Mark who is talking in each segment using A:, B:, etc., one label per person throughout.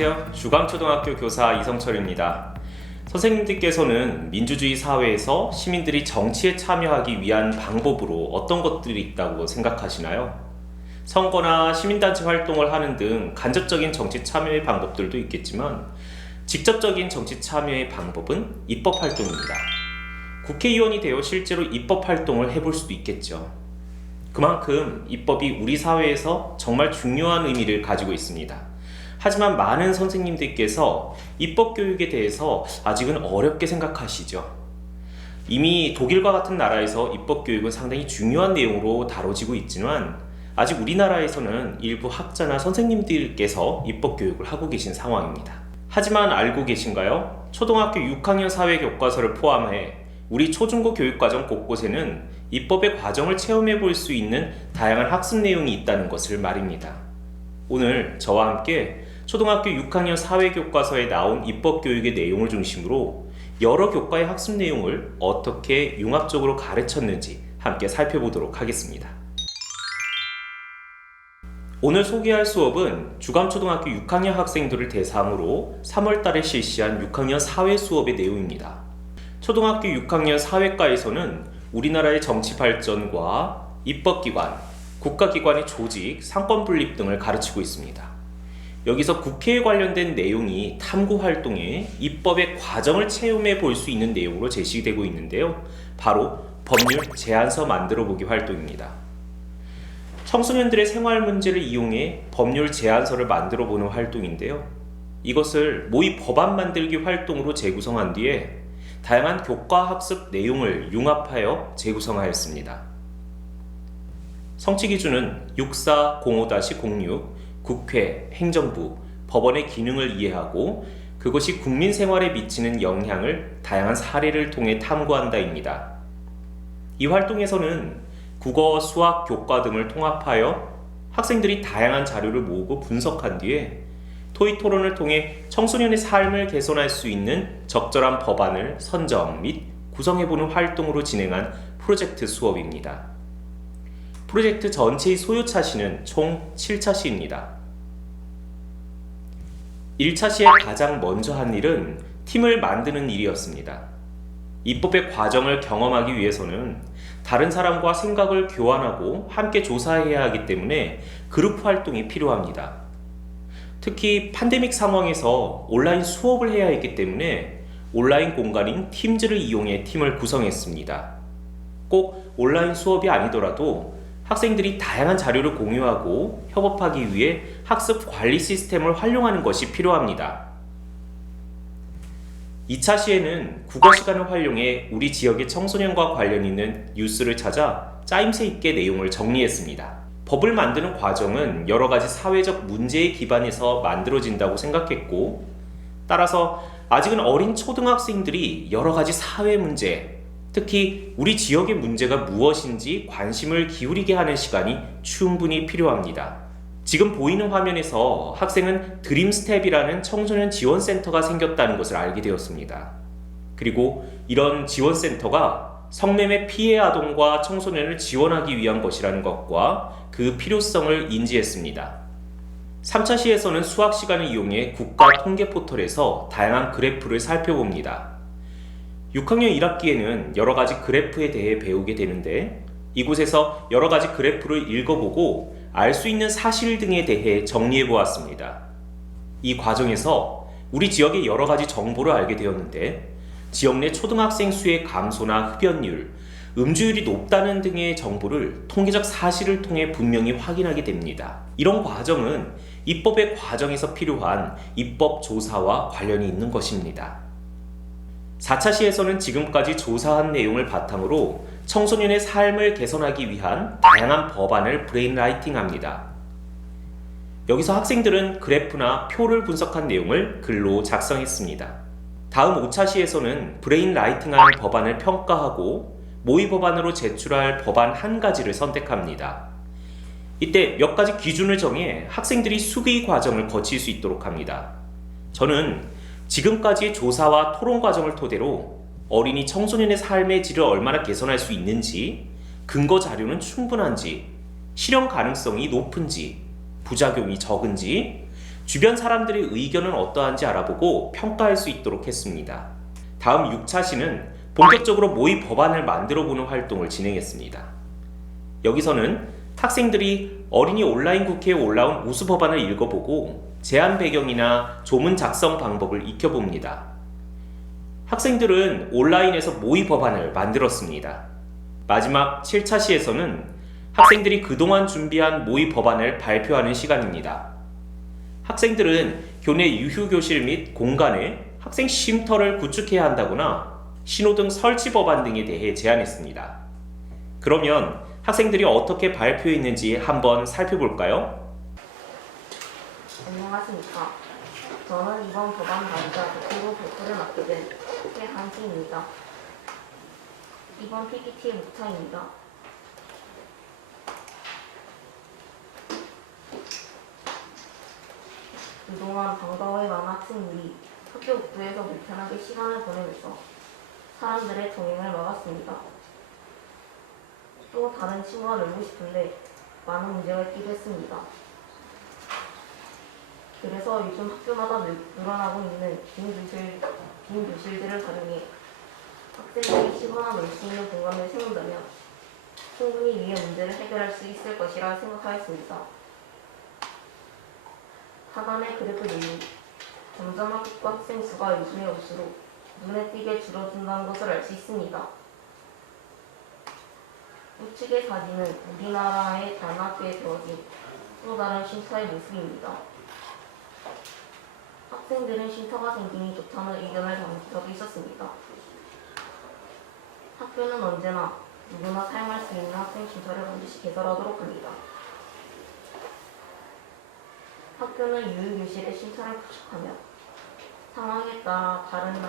A: 안녕하세요. 주감초등학교 교사 이성철입니다. 선생님들께서는 민주주의 사회에서 시민들이 정치에 참여하기 위한 방법으로 어떤 것들이 있다고 생각하시나요? 선거나 시민단체 활동을 하는 등 간접적인 정치 참여의 방법들도 있겠지만 직접적인 정치 참여의 방법은 입법 활동입니다. 국회의원이 되어 실제로 입법 활동을 해볼 수도 있겠죠. 그만큼 입법이 우리 사회에서 정말 중요한 의미를 가지고 있습니다. 하지만 많은 선생님들께서 입법 교육에 대해서 아직은 어렵게 생각하시죠. 이미 독일과 같은 나라에서 입법 교육은 상당히 중요한 내용으로 다뤄지고 있지만 아직 우리나라에서는 일부 학자나 선생님들께서 입법 교육을 하고 계신 상황입니다. 하지만 알고 계신가요? 초등학교 6학년 사회 교과서를 포함해 우리 초중고 교육과정 곳곳에는 입법의 과정을 체험해 볼 수 있는 다양한 학습 내용이 있다는 것을 말입니다. 오늘 저와 함께 초등학교 6학년 사회교과서에 나온 입법교육의 내용을 중심으로 여러 교과의 학습 내용을 어떻게 융합적으로 가르쳤는지 함께 살펴보도록 하겠습니다. 오늘 소개할 수업은 주감초등학교 6학년 학생들을 대상으로 3월 달에 실시한 6학년 사회 수업의 내용입니다. 초등학교 6학년 사회과에서는 우리나라의 정치 발전과 입법기관, 국가기관의 조직, 상권 분립 등을 가르치고 있습니다. 여기서 국회에 관련된 내용이 탐구 활동에 입법의 과정을 체험해 볼 수 있는 내용으로 제시되고 있는데요. 바로 법률 제안서 만들어 보기 활동입니다. 청소년들의 생활 문제를 이용해 법률 제안서를 만들어 보는 활동인데요. 이것을 모의 법안 만들기 활동으로 재구성한 뒤에 다양한 교과 학습 내용을 융합하여 재구성하였습니다. 성취 기준은 6405-06 국회, 행정부, 법원의 기능을 이해하고 그것이 국민 생활에 미치는 영향을 다양한 사례를 통해 탐구한다입니다. 이 활동에서는 국어, 수학, 교과 등을 통합하여 학생들이 다양한 자료를 모으고 분석한 뒤에 토의 토론을 통해 청소년의 삶을 개선할 수 있는 적절한 법안을 선정 및 구성해보는 활동으로 진행한 프로젝트 수업입니다. 프로젝트 전체의 소요 차 시는 총 7차 시입니다. 1차 시에 가장 먼저 한 일은 팀을 만드는 일이었습니다. 입법의 과정을 경험하기 위해서는 다른 사람과 생각을 교환하고 함께 조사해야 하기 때문에 그룹 활동이 필요합니다. 특히 팬데믹 상황에서 온라인 수업을 해야 했기 때문에 온라인 공간인 팀즈를 이용해 팀을 구성했습니다. 꼭 온라인 수업이 아니더라도 학생들이 다양한 자료를 공유하고 협업하기 위해 학습 관리 시스템을 활용하는 것이 필요합니다. 2차 시에는 국어 시간을 활용해 우리 지역의 청소년과 관련 있는 뉴스를 찾아 짜임새 있게 내용을 정리했습니다. 법을 만드는 과정은 여러 가지 사회적 문제에 기반해서 만들어진다고 생각했고, 따라서 아직은 어린 초등학생들이 여러 가지 사회 문제, 특히 우리 지역의 문제가 무엇인지 관심을 기울이게 하는 시간이 충분히 필요합니다. 지금 보이는 화면에서 학생은 드림스텝이라는 청소년 지원센터가 생겼다는 것을 알게 되었습니다. 그리고 이런 지원센터가 성매매 피해 아동과 청소년을 지원하기 위한 것이라는 것과 그 필요성을 인지했습니다. 3차 시에서는 수학 시간을 이용해 국가 통계 포털에서 다양한 그래프를 살펴봅니다. 6학년 1학기에는 여러 가지 그래프에 대해 배우게 되는데 이곳에서 여러 가지 그래프를 읽어보고 알 수 있는 사실 등에 대해 정리해 보았습니다. 이 과정에서 우리 지역의 여러 가지 정보를 알게 되었는데 지역 내 초등학생 수의 감소나 흡연율, 음주율이 높다는 등의 정보를 통계적 사실을 통해 분명히 확인하게 됩니다. 이런 과정은 입법의 과정에서 필요한 입법 조사와 관련이 있는 것입니다. 4차 시에서는 지금까지 조사한 내용을 바탕으로 청소년의 삶을 개선하기 위한 다양한 법안을 브레인라이팅 합니다. 여기서 학생들은 그래프나 표를 분석한 내용을 글로 작성했습니다. 다음 5차 시에서는 브레인라이팅한 법안을 평가하고 모의 법안으로 제출할 법안 한 가지를 선택합니다. 이때 몇 가지 기준을 정해 학생들이 수기 과정을 거칠 수 있도록 합니다. 저는 지금까지의 조사와 토론 과정을 토대로 어린이 청소년의 삶의 질을 얼마나 개선할 수 있는지, 근거 자료는 충분한지, 실현 가능성이 높은지, 부작용이 적은지, 주변 사람들의 의견은 어떠한지 알아보고 평가할 수 있도록 했습니다. 다음 6차 시는 본격적으로 모의 법안을 만들어 보는 활동을 진행했습니다. 여기서는 학생들이 어린이 온라인 국회에 올라온 우수 법안을 읽어보고 제안 배경이나 조문 작성 방법을 익혀봅니다. 학생들은 온라인에서 모의 법안을 만들었습니다. 마지막 7차 시에서는 학생들이 그동안 준비한 모의 법안을 발표하는 시간입니다. 학생들은 교내 유휴교실 및 공간에 학생 쉼터를 구축해야 한다거나 신호등 설치 법안 등에 대해 제안했습니다. 그러면 학생들이 어떻게 발표했는지 한번 살펴볼까요?
B: 안녕하십니까. 저는 이번 법안 남자 국회로 발표를 맡게 된 최한지입니다. 이번 PPT의 목차입니다. 그동안 방과후에 많은 학생들이 학교 복도에서 불편하게 시간을 보내면서 사람들의 동행을 막았습니다. 또 다른 친구가 놀고 싶은데 많은 문제가 있기도 했습니다. 그래서 요즘 학교마다 늘- 늘어나고 있는 빈 교실, 빈 교실들을 활용해 학생들이 쉬거나 놀수 있는 공간을 세운다면 충분히 위의 문제를 해결할 수 있을 것이라 생각하였습니다. 하단의 그래프 내용 점점 학교 학생 수가 요즘에 올수록 눈에 띄게 줄어든다는 것을 알 수 있습니다. 우측의 사진은 우리나라의 다른 학교에 되어진 또 다른 쉼터의 모습입니다. 학생들은 쉼터가 생기니 좋다는 의견을 담은 적이 있었습니다. 학교는 언제나 누구나 사용할 수 있는 학생 쉼터를 반드시 개설하도록 합니다. 학교는 유휴교실에 쉼터를 구축하며 상황에 따라 다른,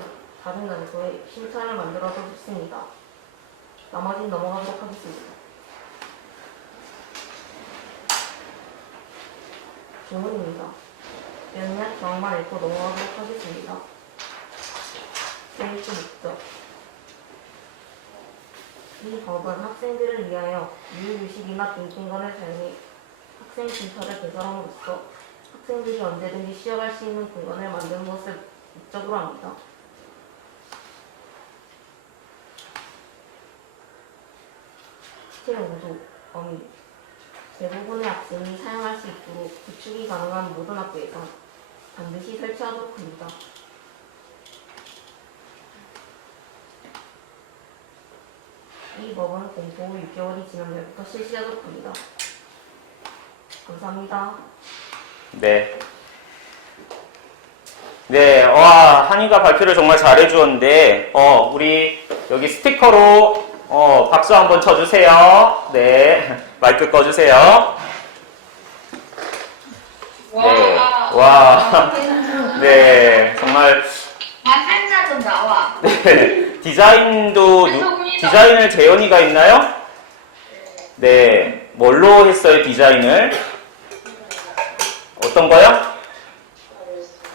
B: 다른 장소에 쉼터를 만들어도 좋습니다. 나머지는 넘어가도록 하겠습니다. 조문입니다. 몇몇 조항만 읽고 넘어가도록 하겠습니다. 교육 목적 이 법은 학생들을 위하여 유휴유식이나 빈킨건을 사용해 학생 쉼터를 개설함으로써 학생들이 언제든지 쉬어갈 수 있는 공간을 만드는 것을 목적으로 합니다. 제5조 어미 대부분의 학생이 사용할 수 있도록 구축이 가능한 모든 학교에서 반드시 설치하도록 합니다. 이 법은 공포 후 6개월이 지난 날부터 실시하도록 합니다. 감사합니다.
A: 네. 네, 와, 한이가 발표를 정말 잘해주었는데, 어, 우리 여기 스티커로, 어, 박수 한번 쳐주세요. 네, 마이크 꺼주세요. 네, 와, 네, 정말,
C: 한자 좀 나와.
A: 네, 디자인도, 누- 디자인을 재현이가 있나요? 네, 뭘로 했어요, 디자인을? 어떤 거요?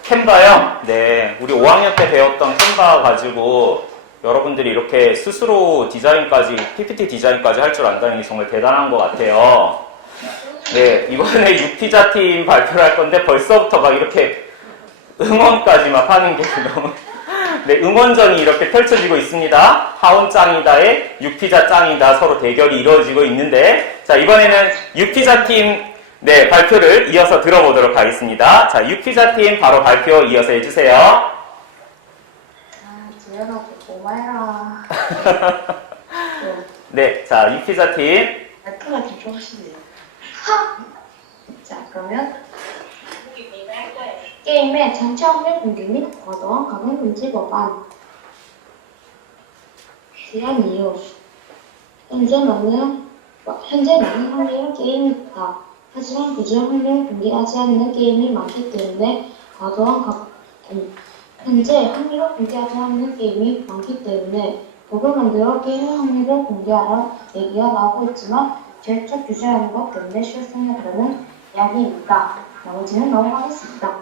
A: 캔바요? 네, 우리 5학년 때 배웠던 캔바 가지고 여러분들이 이렇게 스스로 디자인까지, PPT 디자인까지 할 줄 안다는 게 정말 대단한 것 같아요. 네, 이번에 유피자 팀 발표를 할 건데 벌써부터 막 이렇게 응원까지 막 하는 게 너무. 네, 응원전이 이렇게 펼쳐지고 있습니다. 하온 짱이다의 유피자 짱이다 서로 대결이 이루어지고 있는데, 자, 이번에는 유피자 팀 네, 발표를 이어서 들어보도록 하겠습니다. 자, 유피자 팀 바로 발표 이어서 해주세요.
C: 아, 고마워라.
A: 네, 자, 유피자 팀.
C: 말투가 좀 좋으시네요. 하! 자, 그러면 게임의 전체 확률 공개 및 과도한 가능 금지 법안 제한 이유 현재 많은 현재 많은 확률의 게임이 있다. 하지만 그중 확률 공개하지 않는 게임이 많기 때문에 과도한 가, 음, 현재 확률을 공개하지 않는 게임이 많기 때문에 법을 만들어 게임 확률을 공개하라 얘기가 나오고 있지만 제적 규제하는 것 때문에 실생활에는 이야기입니다. 나머지는 넘어가겠습니다.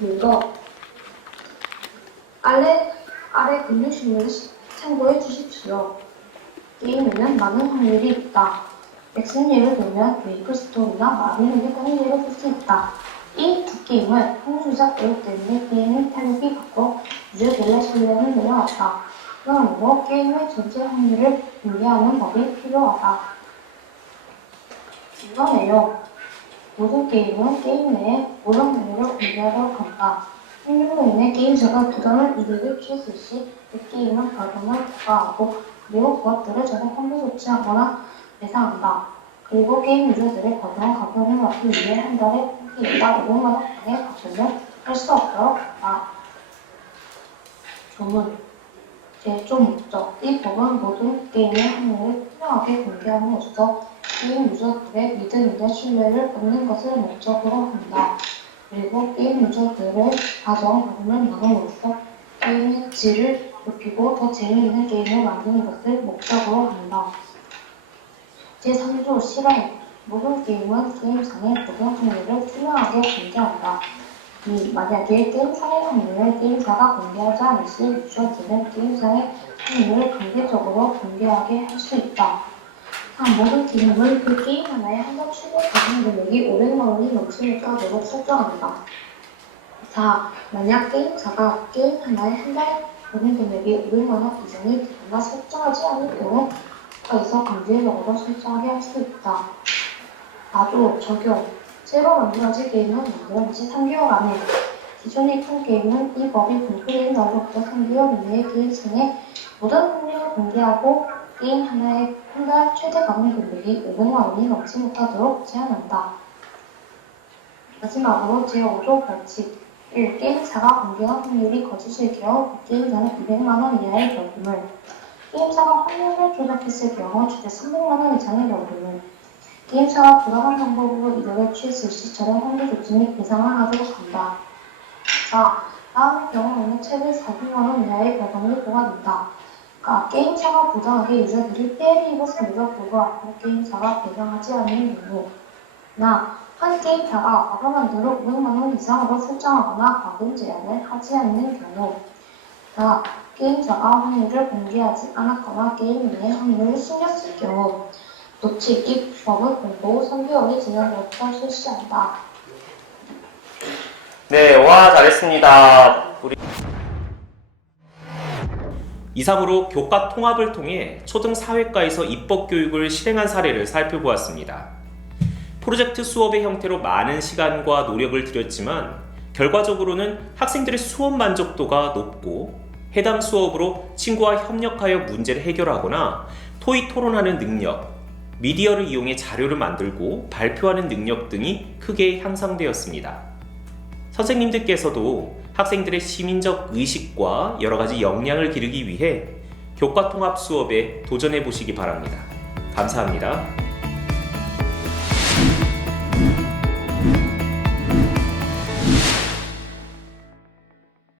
C: 이거 아래 아래 근육신문을 참고해 주십시오. 게임에는 많은 확률이 있다. 넥슨 예를 들면 메이플 스토리나 마리오의 다른 예를 들수 있다. 이 두 게임은 홍수작 배우 때문에 게임의 탄력이 갖고 유저들의 신뢰는 내려왔다. 그러므로 게임의 전체 확률을 공개하는 법이 필요하다. 이번에요. 모든 게임은 게임 내에 모든 확률을 공개하도록 한다. 확률로 인해 게임사가 부당한 이득을 취했을 시 그 게임은 과정을 부과하고 그리고 그것들을 전혀 환불 조치하거나 배상한다. 그리고 게임 유저들의 과도한 가격을 막기 위해 한 달에 게임과 500만 원 이상의 가격을 할수 없도록 한다. 조문 제조 목적 이 법은 모든 게임의 확률을 투명하게 공개함으로써 게임 유저들의 믿음이나 신뢰를 얻는 것을 목적으로 한다. 그리고 게임 유저들의 가정 부분을 나눔으로써 게임의 질을 높이고 더 재미있는 게임을 만드는 것을 목적으로 한다. 제3조 실행 모든 게임은 게임상의 고정 확률을 투명하게 공개한다. 2. 만약에 게임상의 확률을 게임사가 공개하지 않을 시 유저들은 게임상의 확률을 강제적으로 공개하게 할 수 있다. 3. 모든 게임은 그 게임 하나의 한달 최대 가격 금액이 500만 원이 넘치는 가격으로 설정한다. 4. 만약 게임사가 게임 하나의 한달 보는 금액이 500만 원 이상이 되거나 설정하지 않을 경우 국가에서 강제적으로 설정하게 할 수 있다. 4조 적용 새로 만들어진 게임은 만들어진 지 3개월 안에 기존의 큰 게임은 이 법이 공포된 날로부터 3개월 이내에 게임상의 모든 확률을 공개하고 게임 하나의 한달 최대 가격 금액이 500만 원이 넘지 못하도록 제한한다. 마지막으로 제5조 벌칙 1. 게임사가 공개한 확률이 거짓일 경우 그 게임사는 200만 원 이하의 벌금을 게임사가 확률을 조작했을 경우 최대 300만 원 이상의 벌금을 게임사가 부당한 방법으로 이득을 취했을 시 저런 환불 조치 및 배상을 하도록 한다. 4. 다음의 경우에는 최대 400만 원 이하의 벌금이 부과된다. 가 게임사가 부당하게 유저들이 피해를 입었음에도 불구하고 게임사가 배상하지 않는 경우 나 한 게임사가 과금한도를 500만 원 이상으로 설정하거나 과금 제한을 하지 않는 경우 나 게임사가 확률을 공개하지 않았거나 게임 내에 확률을 숨겼을 경우 법은 공고 후 3개월이 지난 후부터 실시한다.
A: 네, 와 잘했습니다. 우리 2, 3으로 교과 통합을 통해 초등 사회과에서 입법 교육을 실행한 사례를 살펴보았습니다. 프로젝트 수업의 형태로 많은 시간과 노력을 들였지만 결과적으로는 학생들의 수업 만족도가 높고 해당 수업으로 친구와 협력하여 문제를 해결하거나 토의 토론하는 능력, 미디어를 이용해 자료를 만들고 발표하는 능력 등이 크게 향상되었습니다. 선생님들께서도 학생들의 시민적 의식과 여러 가지 역량을 기르기 위해 교과 통합 수업에 도전해 보시기 바랍니다. 감사합니다.